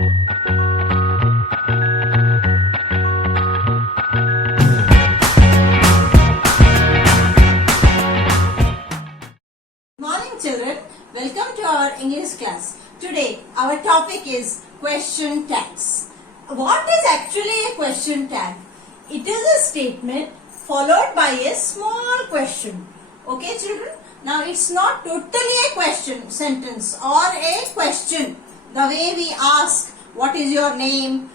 Morning children, welcome to our English class. Today our topic is question tags. What is actually a question tag? It is a statement followed by a small question. Okay children? Now it's not totally a question sentence or a question. The way we ask, what is your name?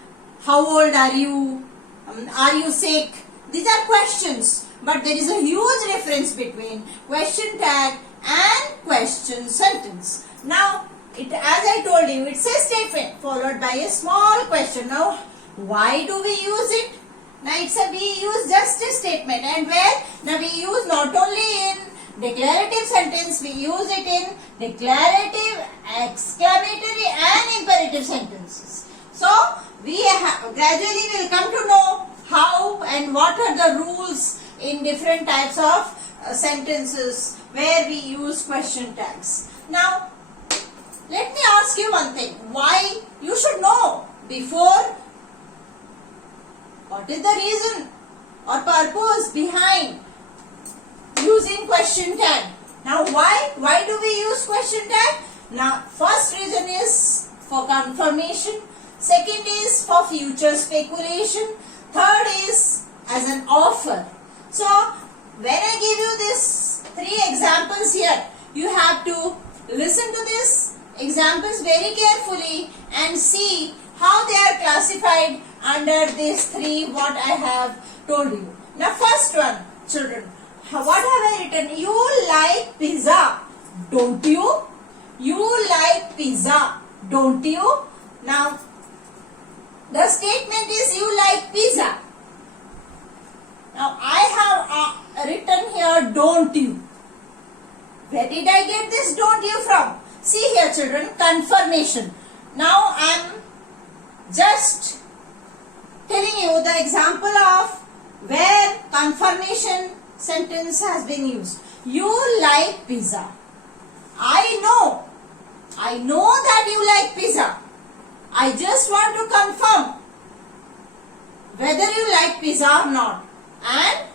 How old are you? Are you sick? These are questions. But there is a huge difference between question tag and question sentence. Now, as I told you, it's a statement followed by a small question. Now, why do we use it? Now, we use just a statement, and where? Now, we use not only in declarative sentence, we use it in declarative, exclamatory and imperative sentences. So, we gradually will come to know how and what are the rules in different types of sentences where we use question tags. Now, let me ask you one thing. Why? You should know before what is the reason or purpose behind using question tag. Now, why? Why do we use question tag? Now, first reason is for confirmation. Second is for future speculation. Third is as an offer. So, when I give you these three examples here, you have to listen to these examples very carefully and see how they are classified under these three what I have told you. Now, first one, children, what have I written? You like pizza, don't you? You like pizza, don't you? Now, the statement is you like pizza. Now, I have written here, don't you. Where did I get this don't you from? See here children, confirmation. Now, I am just telling you the example of where confirmation sentence has been used. You like pizza. I know that you like pizza. I just want to confirm whether you like pizza or not. And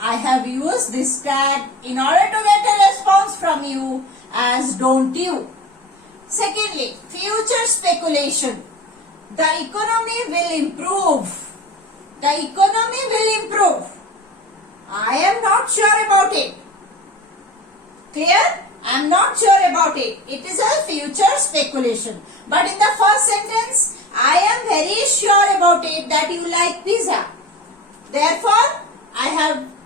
I have used this tag in order to get a response from you as don't you. Secondly, future speculation. The economy will improve. The economy will improve. I am not sure about it. Clear? I am not sure about it. It is a future speculation. But in the first sentence, I am very sure about it that you like pizza. Therefore,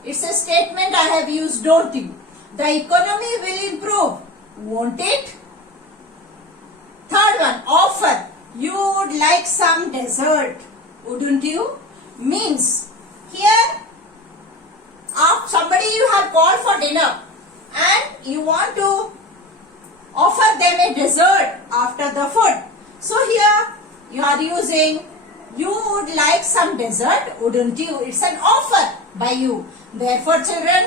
it's a statement I have used don't you. The economy will improve. Won't it? Third one, offer. You would like some dessert. Wouldn't you? Means, here, somebody you have called for dinner and you want to offer them a dessert after the food. So, here you are using you would like some dessert, wouldn't you? It's an offer by you. Therefore, children,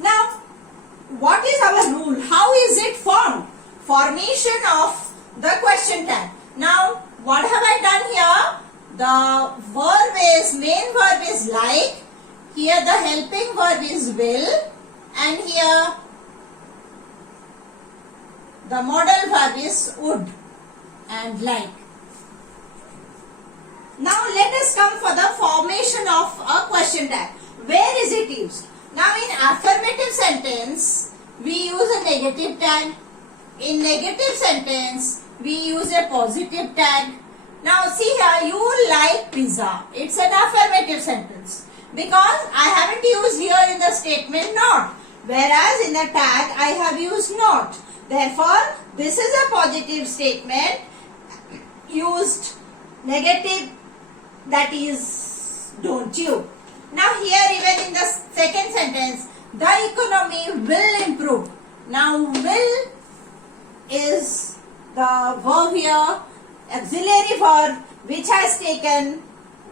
now, what is our rule? How is it formed? Formation of the question tag. Now, what have I done here? The verb is, main verb is like. Here the helping verb is will. And here the modal verb is would and like. Now let us come for the formation of a question tag. Where is it used? Now in affirmative sentence, we use a negative tag. In negative sentence, we use a positive tag. Now see here, you like pizza. It's an affirmative sentence. Because I haven't used here in the statement not. Whereas in the tag, I have used not. Therefore, this is a positive statement used negative, that is don't you. Now here even in the second sentence, the economy will improve. Now will is the verb here, auxiliary verb which has taken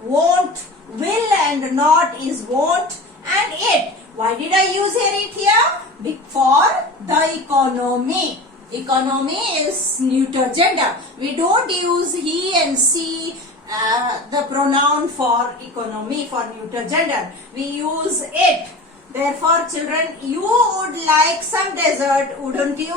won't, will and not is won't, and it. Why did I use it here? For the economy. Economy is neuter gender. We don't use he and she, the pronoun for economy, for neuter gender. We use it. Therefore, children, you would like some dessert, wouldn't you?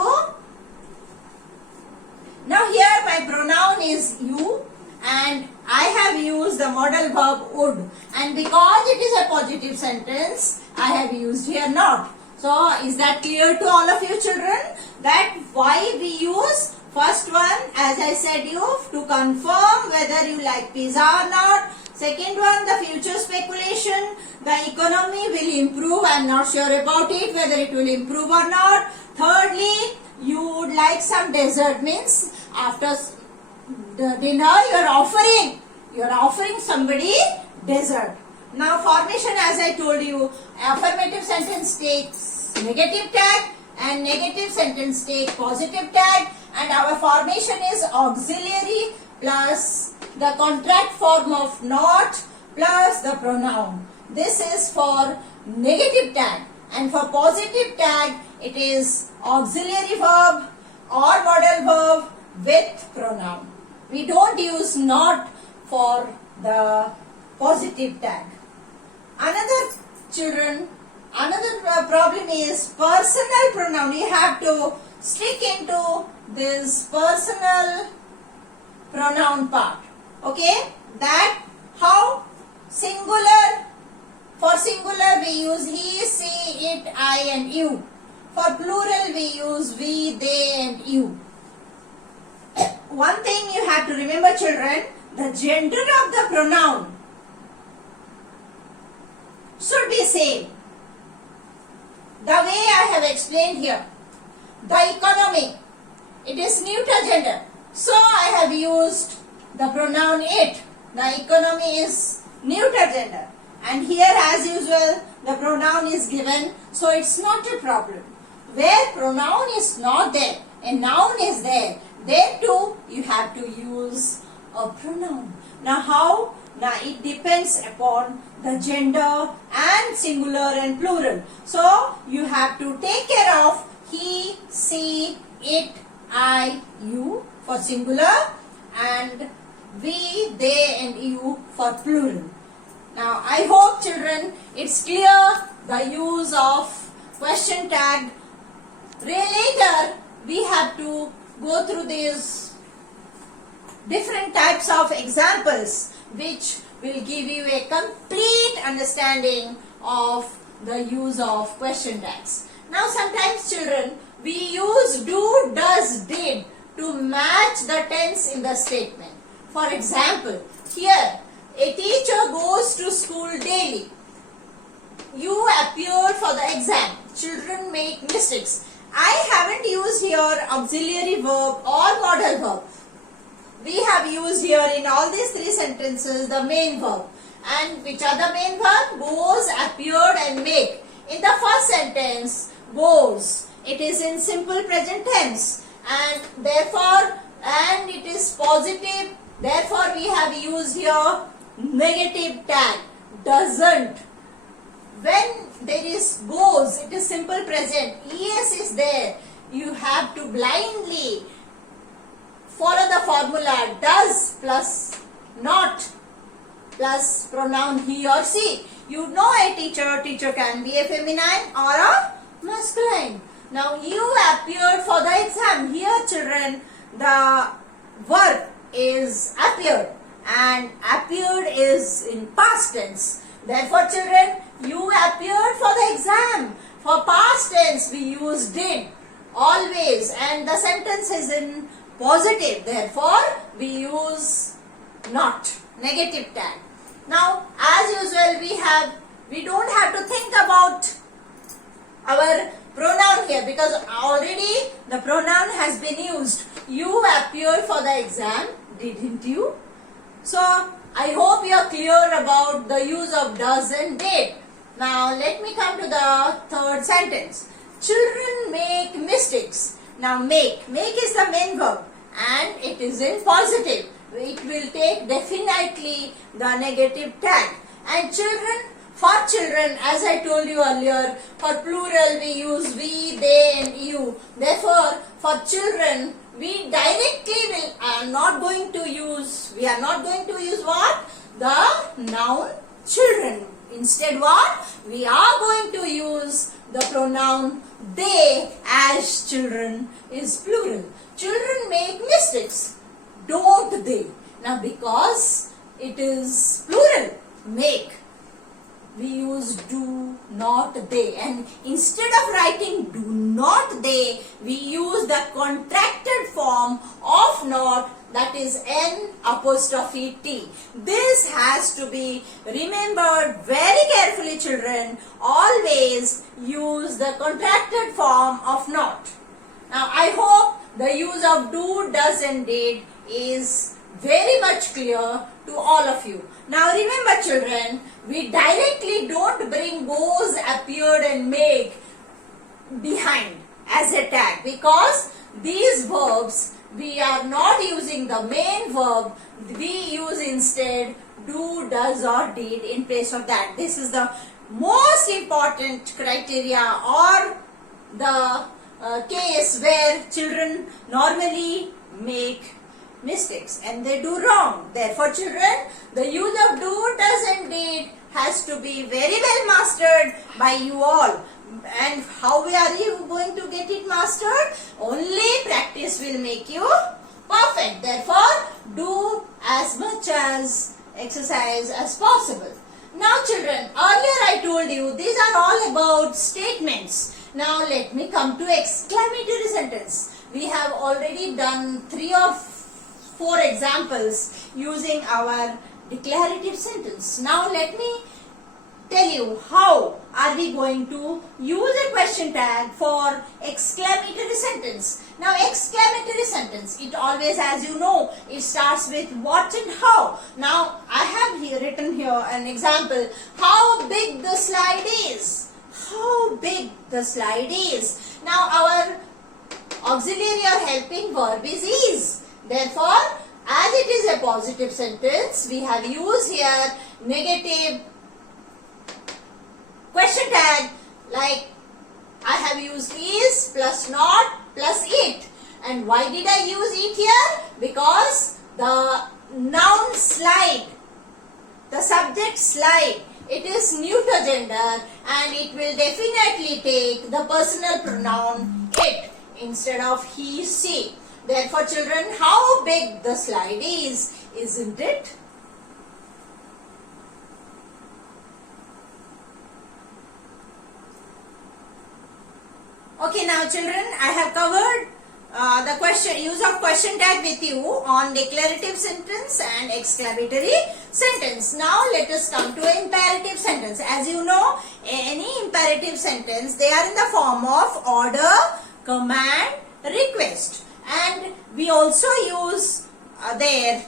Now here my pronoun is you and I have used the modal verb would, and because it is a positive sentence, I have used here not. So is that clear to all of you children? That why we use first one, as I said you, to confirm whether you like pizza or not. Second one, the future speculation, the economy will improve. I am not sure about it, whether it will improve or not. Thirdly, you would like some dessert, means after the dinner you are offering somebody dessert. Now formation, as I told you, affirmative sentence takes negative tag and negative sentence take positive tag, and our formation is auxiliary plus the contract form of not plus the pronoun. This is for negative tag, and for positive tag it is auxiliary verb or modal verb with pronoun. We don't use not for the positive tag. Another problem is personal pronoun. You have to stick into this personal pronoun part. Okay, that how? Singular. For singular we use he, she, it, I and you. For plural we use we, they and you. One thing you have to remember children, the gender of the pronoun should be same. The way I have explained here. The economy, it is neuter gender. So I have used the pronoun it. The economy is neuter gender. And here as usual the pronoun is given, so it's not a problem. Where pronoun is not there, a noun is there, there too you have to use a pronoun. Now how? Now it depends upon the gender and singular and plural. So you have to take care of he, she, it, I, you for singular and we, they and you for plural. Now I hope children it's clear the use of question tag. Later we have to go through these different types of examples which will give you a complete understanding of the use of question tags. Now sometimes children we use do, does, did to match the tense in the statement. For example, here a teacher goes to school daily. You appeared for the exam. Children make mistakes. I haven't used here auxiliary verb or modal verb. We have used here in all these three sentences the main verb. And which are the main verb? Goes, appeared and make. In the first sentence, goes. It is in simple present tense and therefore and it is positive. Therefore we have used here negative tag. Doesn't. When there is goes, it is simple present. Es is there. You have to blindly follow the formula does plus not plus pronoun he or she. You know a teacher can be a feminine or a masculine. Now you appeared for the exam. Here children, the verb is appeared and appeared is in past tense. Therefore children, you appeared for the exam. For past tense we use did always and the sentence is in positive. Therefore we use not, negative tag. Now as usual we don't have to think about our pronoun here because already the pronoun has been used. You appeared for the exam, didn't you? So I hope you are clear about the use of does and did. Now let me come to the third sentence. Children make mistakes. Now make is the main verb and it is in positive. It will take definitely the negative tag. And children, For children, as I told you earlier, for plural we use we, they and you. Therefore, for children, we are not going to use what? The noun children. Instead what? We are going to use the pronoun they, as children is plural. Children make mistakes, don't they? Now because it is plural, make, we use do, not they, and instead of writing do not they, we use the contracted form of not, that is N apostrophe T. This has to be remembered very carefully, children. Always use the contracted form of not. Now I hope the use of do, does and did is very much clear to all of you. Now remember, children, we directly don't bring goes, appeared and make behind as a tag, because these verbs we are not using the main verb, we use instead do, does or did in place of that. This is the most important criteria or the case where children normally make mistakes and they do wrong. Therefore, children, the use of do, does and did has to be very well mastered by you all. And how are you going to get it mastered? Only practice will make you perfect. Therefore, do as much as exercise as possible. Now children, earlier I told you these are all about statements. Now let me come to exclamatory sentence. We have already done 3 or 4 examples using our declarative sentence. Now let me tell you how are we going to use a question tag for exclamatory sentence. Now exclamatory sentence, it always, as you know, it starts with what and how. Now I have written here an example. How big the slide is. How big the slide is. Now our auxiliary or helping verb is. Therefore, as it is a positive sentence, we have used here negative question tag, like I have used is plus not plus it. And why did I use it here? Because the noun slide, the subject slide, it is neuter gender and it will definitely take the personal pronoun it instead of he, she. Therefore, children, how big the slide is, isn't it? Okay, now children, I have covered the use of question tag with you on declarative sentence and exclamatory sentence. Now let us come to imperative sentence. As you know, any imperative sentence, they are in the form of order, command, request. And we also use their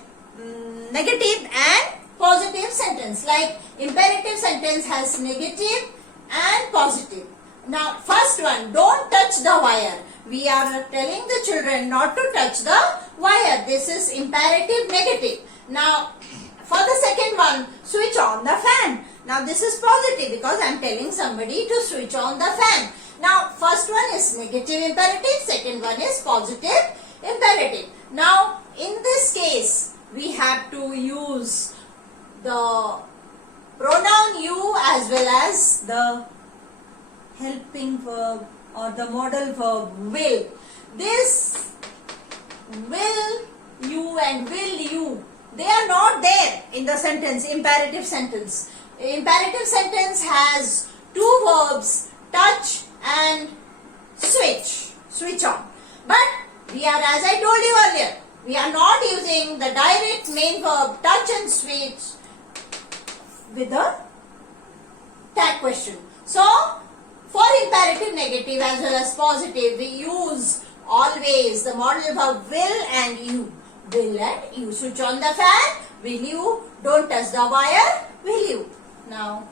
negative and positive sentence. Like imperative sentence has negative and positive. Now first one, don't touch the wire. We are telling the children not to touch the wire. This is imperative negative. Now for the second one, switch on the fan. Now this is positive because I am telling somebody to switch on the fan. Now first one is negative imperative, second one is positive imperative. Now in this case, we have to use the pronoun you as well as the helping verb or the modal verb will. This will you and will you, they are not there in the sentence, imperative sentence. Imperative sentence has 2 verbs, touch and switch on. But we are, as I told you earlier, we are not using the direct main verb touch and switch with the tag question. So for imperative negative as well as positive, we use always the modal verb will and you. Will and you. Switch on the fan, will you? Don't touch the wire, will you? Now,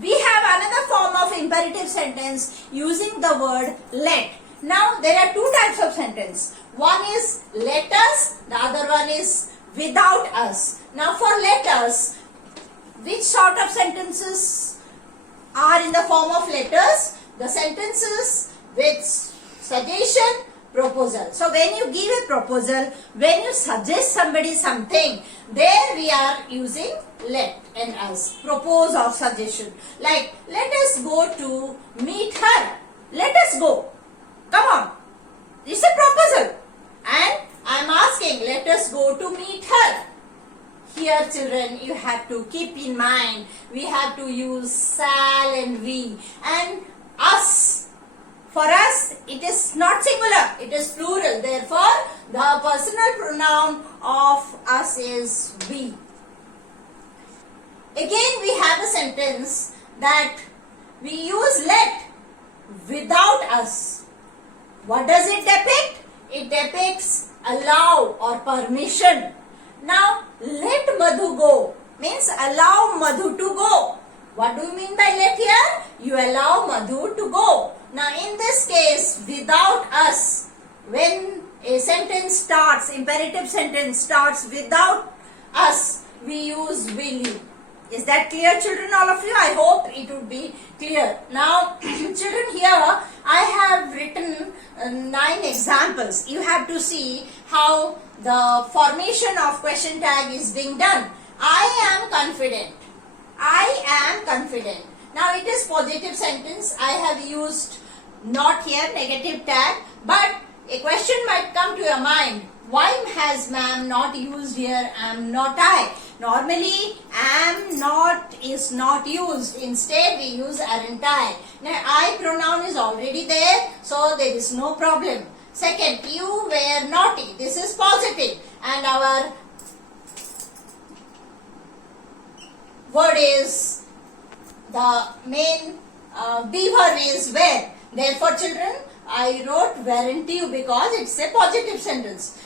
we have another form of imperative sentence using the word let. Now, there are 2 types of sentence. One is let us, the other one is without us. Now, for let us, which sort of sentences are in the form of letters. The sentences with suggestion, proposal. So when you give a proposal, when you suggest somebody something, there we are using let and as. Propose or suggestion. Like, let us go to meet her. Let us go. Come on. It's a proposal. And I am asking, let us go to meet her. Here children, you have to keep in mind, we have to use shall and we and us. For us, it is not singular, it is plural. Therefore, the personal pronoun of us is we. Again, we have a sentence that we use let without us. What does it depict? It depicts allow or permission. Now, let Madhu go means allow Madhu to go. What do you mean by let here? You allow Madhu to go. Now, in this case, without us, when a sentence starts, imperative sentence starts without us, we use will you. Is that clear, children, all of you? I hope it would be clear. Now, children, here I have written 9 examples. You have to see how the formation of question tag is being done. I am confident. I am confident. Now, it is positive sentence. I have used not here, negative tag. But a question might come to your mind. Why has ma'am not used here am not I? Normally, am not is not used. Instead, we use aren't I. Now, I pronoun is already there, so there is no problem. Second, you were naughty. This is positive. And our word is, the main be verb is were. Therefore, children, I wrote weren't you because it's a positive sentence.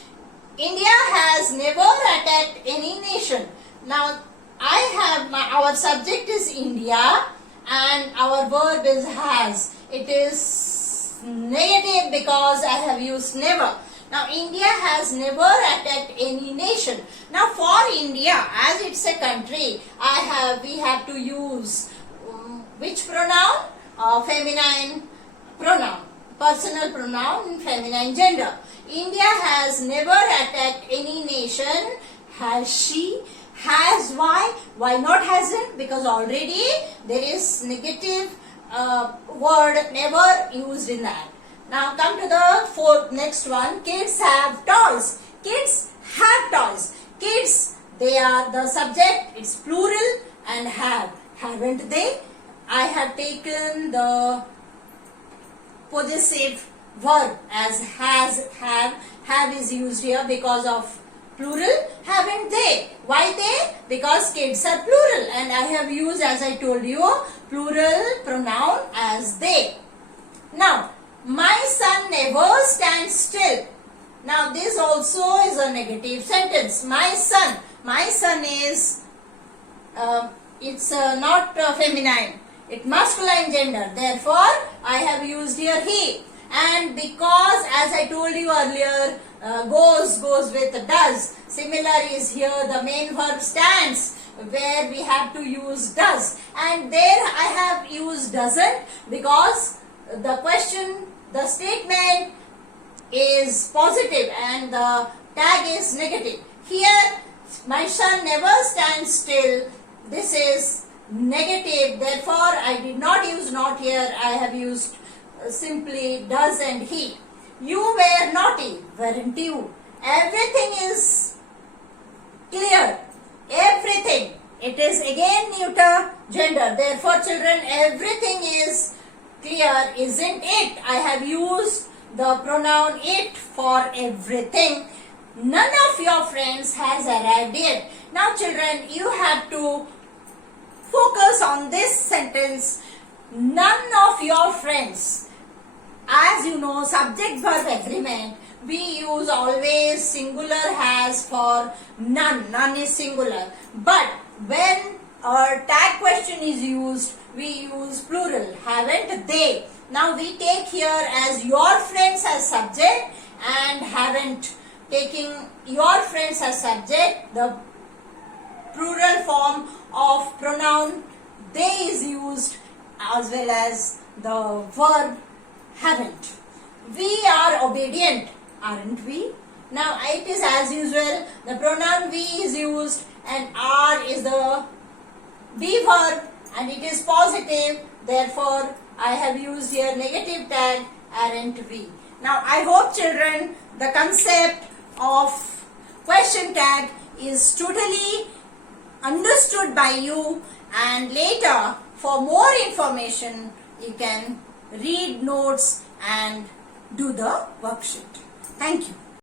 India has never attacked any nation. Now, our subject is India and our verb is has. It is negative because I have used never. Now, India has never attacked any nation. Now, for India, as it's a country, we have to use which pronoun? Feminine pronoun. Personal pronoun, feminine gender. India has never attacked any nation. Has she? Has why? Why not hasn't? Because already there is negative word never used in that. Now come to the next one. Kids have toys. Kids have toys. Kids, they are the subject. It's plural and have. Haven't they? I have taken the possessive verb as has, have is used here because of plural. Haven't they? Why they? Because kids are plural and I have used, as I told you, plural pronoun as they. Now, my son never stands still. Now, this also is a negative sentence. My son is, it's not feminine. It's masculine gender. Therefore, I have used here he. And because, as I told you earlier, goes with does. Similar is here the main verb stands, where we have to use does. And there I have used doesn't because the question, the statement is positive and the tag is negative. Here, my son never stands still. This is negative. Therefore, I did not use not here. I have used simply does and he. You were naughty, weren't you? Everything is clear. Everything. It is again neuter gender. Therefore, children, everything is clear, isn't it? I have used the pronoun it for everything. None of your friends has arrived yet. Now, children, you have to focus on this sentence. None of your friends. As you know, subject verb agreement, we use always singular has for none. None is singular. But when our tag question is used, we use plural. Haven't they? Now we take here as your friends as subject and haven't. Taking your friends as subject, the plural form of pronoun they is used as well as the verb haven't. We are obedient, aren't we? Now it is as usual, the pronoun we is used and are is the be verb and it is positive, therefore I have used here negative tag aren't we. Now I hope children the concept of question tag is totally understood by you, and later for more information you can read notes and do the worksheet. Thank you.